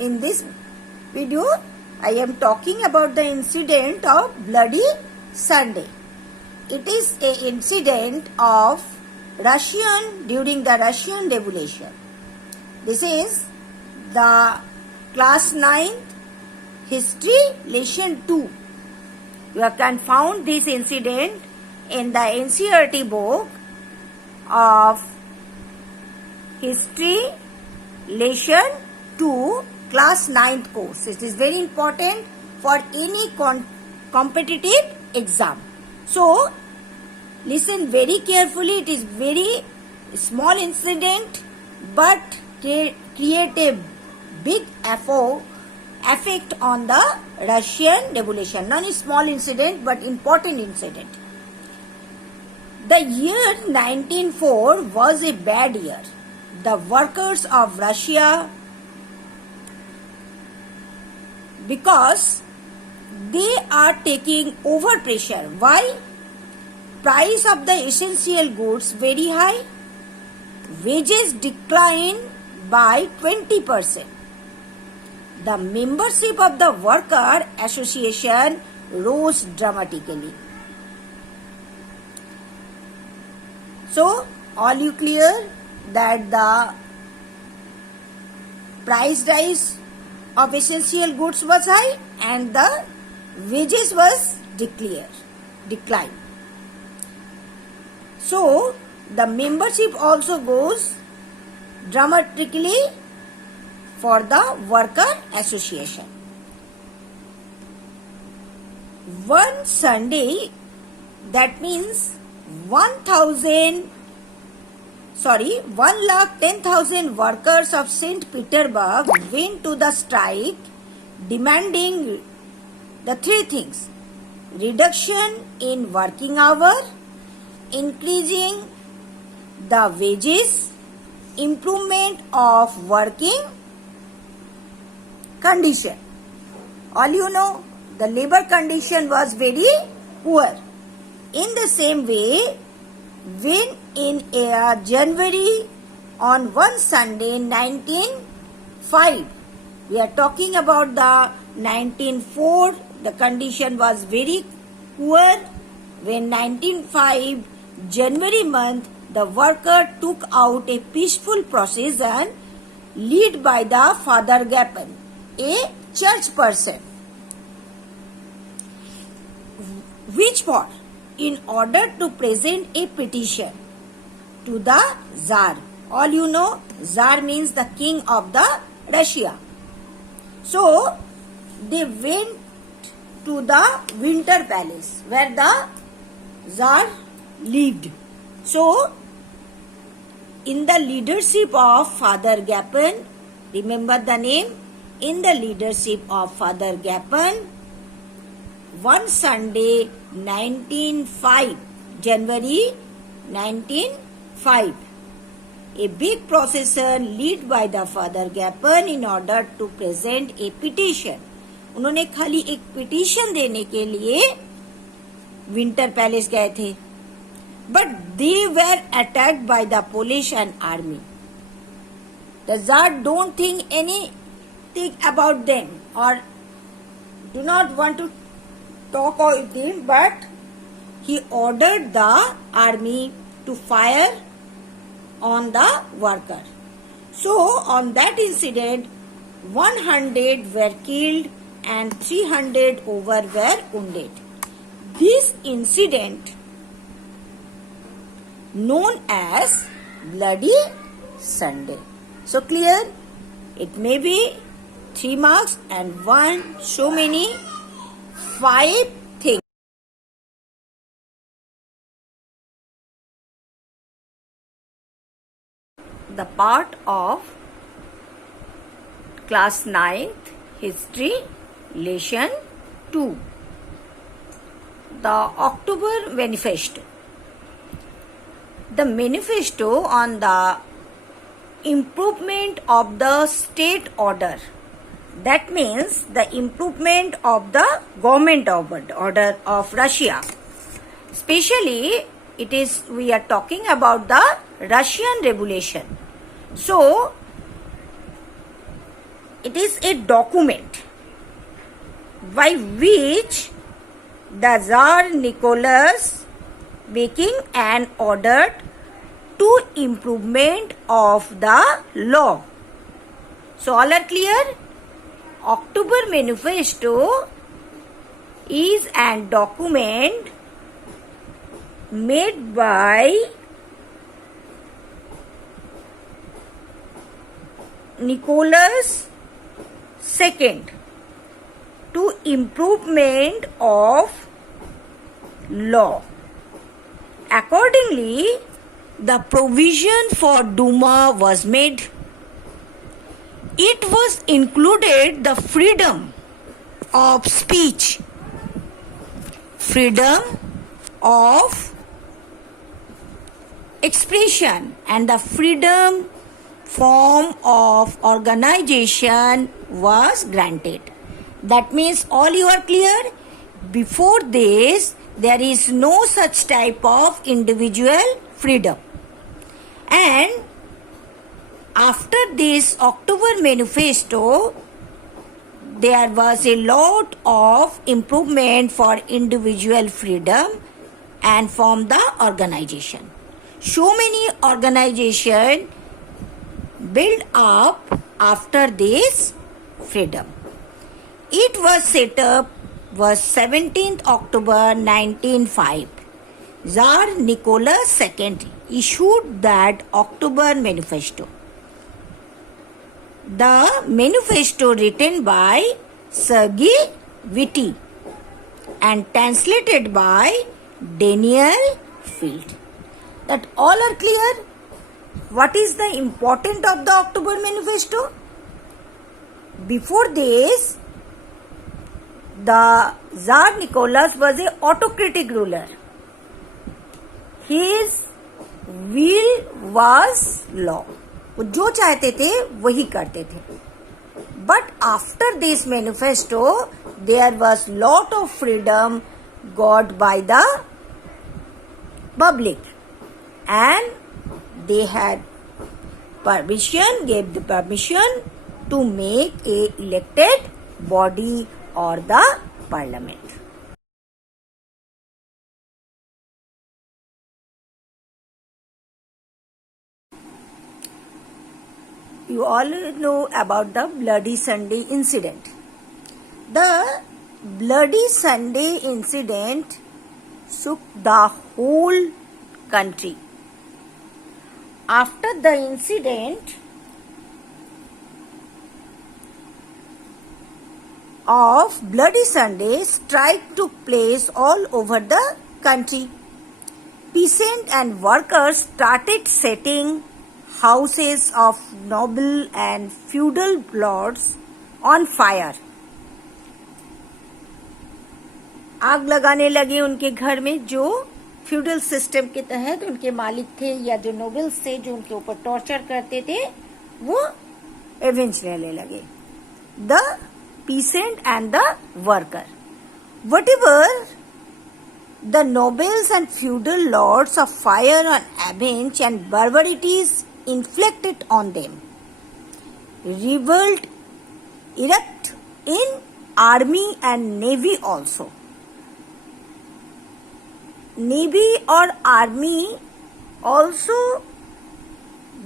In this video, I am talking about the incident of Bloody Sunday. It is an incident of during the Russian Revolution. This is the class 9th history lesson 2. You can find this incident in the NCERT book of history lesson 2 class 9th course. It is very important for any competitive exam. So listen very carefully. It is very small incident but create a big effect on the Russian Revolution. Not a small incident but important incident. The year 1904 was a bad year. The workers of Russia, because they are taking overpressure. Why? Price of the essential goods very high. Wages decline by 20%. The membership of the worker association rose dramatically. So, all you clear that the price rise of essential goods was high and the wages was decline. So, the membership also goes dramatically for the worker association. One Sunday, that means 110,000 workers of St. Petersburg went to the strike demanding the three things: reduction in working hour, increasing the wages, improvement of working condition. All you know, the labor condition was very poor. In the same way, when in January on one Sunday 1905, we are talking about the 1904, the condition was very poor. When 1905 January month, the worker took out a peaceful procession led by the Father Gapon, a church person, which for in order to present a petition to the Tsar. All you know, Tsar means the king of the Russia. So, they went to the Winter Palace where the Tsar lived. So, in the leadership of Father Gapon, remember the name, in the leadership of Father Gapon, one Sunday, January 1905, a big procession led by the Father Gapon in order to present a petition. उन्होंने खाली एक petition देने के लिए winter palace गए थे, but they were attacked by the Polish and army. The Tsar don't think anything about them or do not want to talk with him, but he ordered the army to fire on the worker. So, on that incident, 100 were killed and 300 over were wounded. This incident, known as Bloody Sunday. So, clear? It may be 3 marks and 5 things. The part of class 9th history lesson 2. The October Manifesto. The manifesto on the improvement of the state order. That means the improvement of the government order of Russia. Especially we are talking about the Russian Revolution. So, It is a document by which the Tsar Nicholas making an order to improvement of the law. So all are clear? October Manifesto is a document made by Nicholas II to improvement of law. Accordingly, the provision for Duma was made. It was included the freedom of speech, freedom of expression, and the freedom form of organization was granted. That means all you are clear? Before this, there is no such type of individual freedom. And after this October Manifesto, there was a lot of improvement for individual freedom and from the organization. So many organizations built up after this freedom. It was set up was 17th October 1905. Tsar Nicholas II issued that October Manifesto. The manifesto written by Sergei Witte and translated by Daniel Field. That all are clear? What is the importance of the October Manifesto? Before this, the Tsar Nicholas was an autocratic ruler. His will was law. वो जो चाहते थे वही करते थे. But after this manifesto, there was lot of freedom got by the public, and they had permission, gave the permission to make a elected body or the parliament. You all know about the Bloody Sunday incident. The Bloody Sunday incident shook the whole country. After the incident of Bloody Sunday, strike took place all over the country. Peasants and workers started setting houses of noble and feudal lords on fire. आग लगाने लगे उनके घर में जो feudal system के तहत उनके मालिक थे या जो नोबल्स थे जो उनके ऊपर टॉर्चर करते थे, वो एवेंज लेने लगे. The peasant and the worker. Whatever the nobles and feudal lords of fire on avenge and barbarities inflicted on them, revolt erupt in army and navy also. Navy or army also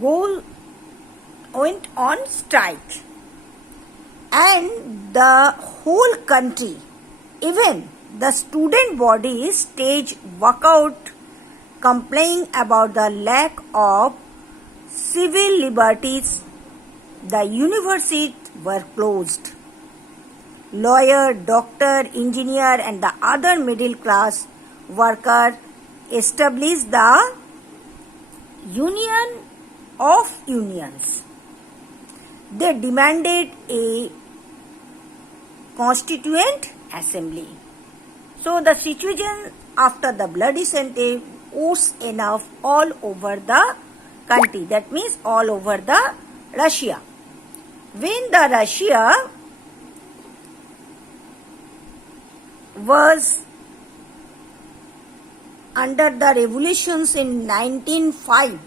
went on strike. And the whole country, even the student bodies, staged walkout complaining about the lack of civil liberties. The universities were closed. Lawyer, doctor, engineer and the other middle class worker established the Union of Unions. They demanded a constituent assembly. So the situation after the Bloody Sunday was enough all over the country. That means all over the Russia. When the Russia was under the revolutions in 1905,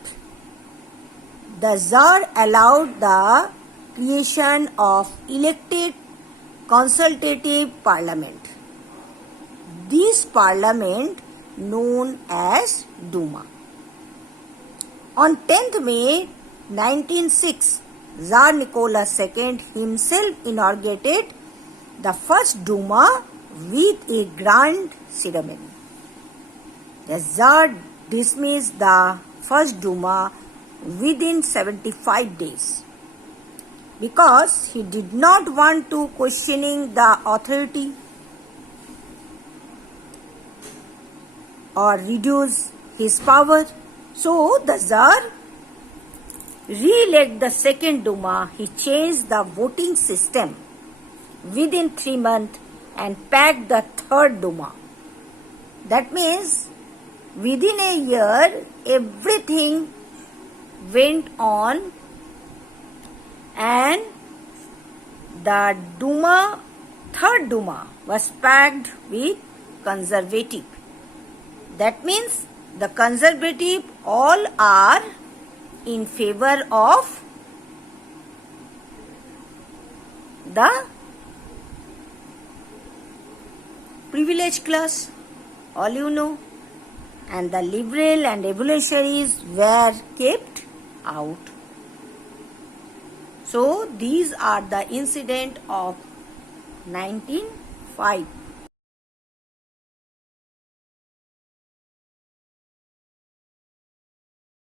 the Tsar allowed the creation of elected consultative parliament. This parliament known as Duma. On 10th May 1906, Tsar Nicholas II himself inaugurated the first Duma with a grand ceremony. The Tsar dismissed the first Duma within 75 days because he did not want to questioning the authority or reduce his power. So the Tsar re-elected the second Duma. He changed the voting system within 3 months and packed the third Duma. That means within a year everything went on, and the Duma, third Duma, was packed with conservative. That means the conservative all are in favor of the privileged class, all you know, and the liberal and revolutionaries were kept out. So these are the incident of 1905.